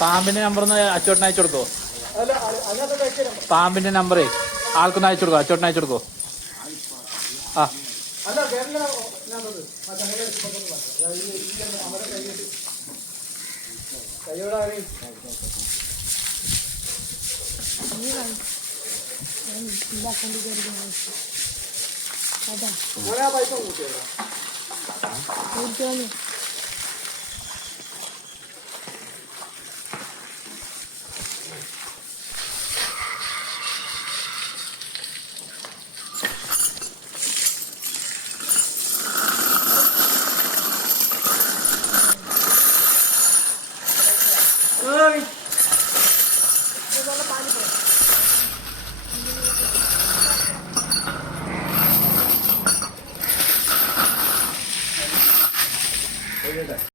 പാമ്പിന്റെ നമ്പർ ഒന്ന് അച്ചോട്ടിന് അയച്ചു കൊടുക്കോ? പാമ്പിന്റെ നമ്പറേ ആൾക്കൊന്ന് അയച്ചു കൊടുക്കോ? അച്ചോട്ടിന് അയച്ചു കൊടുക്കോ? ആ അതാ